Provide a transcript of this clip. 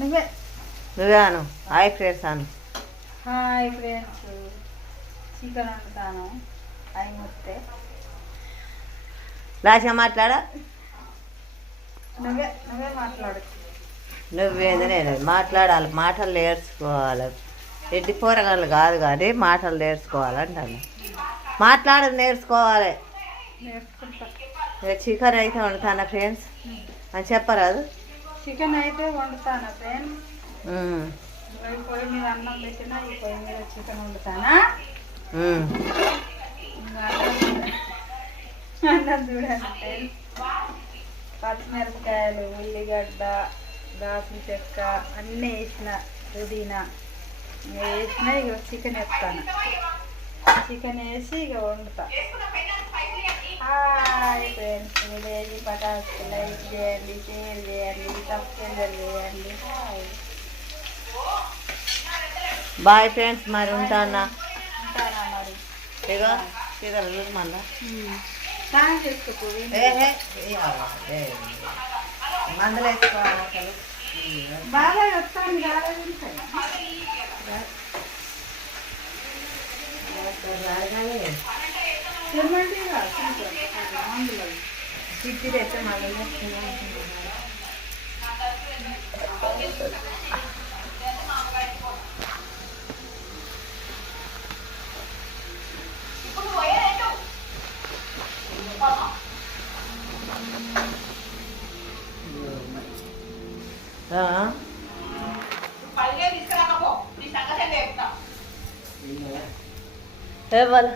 నువ్వే అను. Hi friends అను. Hi friends, chicken వండుతాను. అవి మొత్తే రాజా మాట్లాడా. నువ్వే మాట్లాడు. నువ్వేంది నేను మాట్లాడాలి, మాటలు నేర్చుకోవాలి. ఎడ్డి పోరగాళ్ళు కాదు కానీ మాటలు నేర్చుకోవాలంటాను. మాట్లాడదు నేర్చుకోవాలి. చికెన్ అయితే వండుతానా ఫ్రెండ్స్ అని చెప్పరాదు. చికెన్ అయితే వండుతానా ఫ్రెండ్స్. పొయ్యి మీద అన్నం పెట్టినా ఈ పొయ్యి మీద చికెన్ వండుతానా. అన్నం చూడండి ఫ్రెండ్స్. పచ్చిమిరపకాయలు, ఉల్లిగడ్డ, దాల్చిన చెక్క అన్నీ వేసిన, పుదీనా వేసిన. ఇక చికెన్ వేస్తాను. చికెన్ వేసి ఇక వండుతా. Hi friends, village Patasu like చేయండి, షేర్ చేయండి, సబ్స్క్రైబ్ చేయండి. Hi bye friends. మరి ఉంటానా మరి. ఇగో చికెన్ మళ్ళా స్నానం చేసుకో. మందులు వేసుకోవాలి. బాగా వస్తాను చిట్టి తెచ్చే మళ్ళీ ఏ వాళ్ళ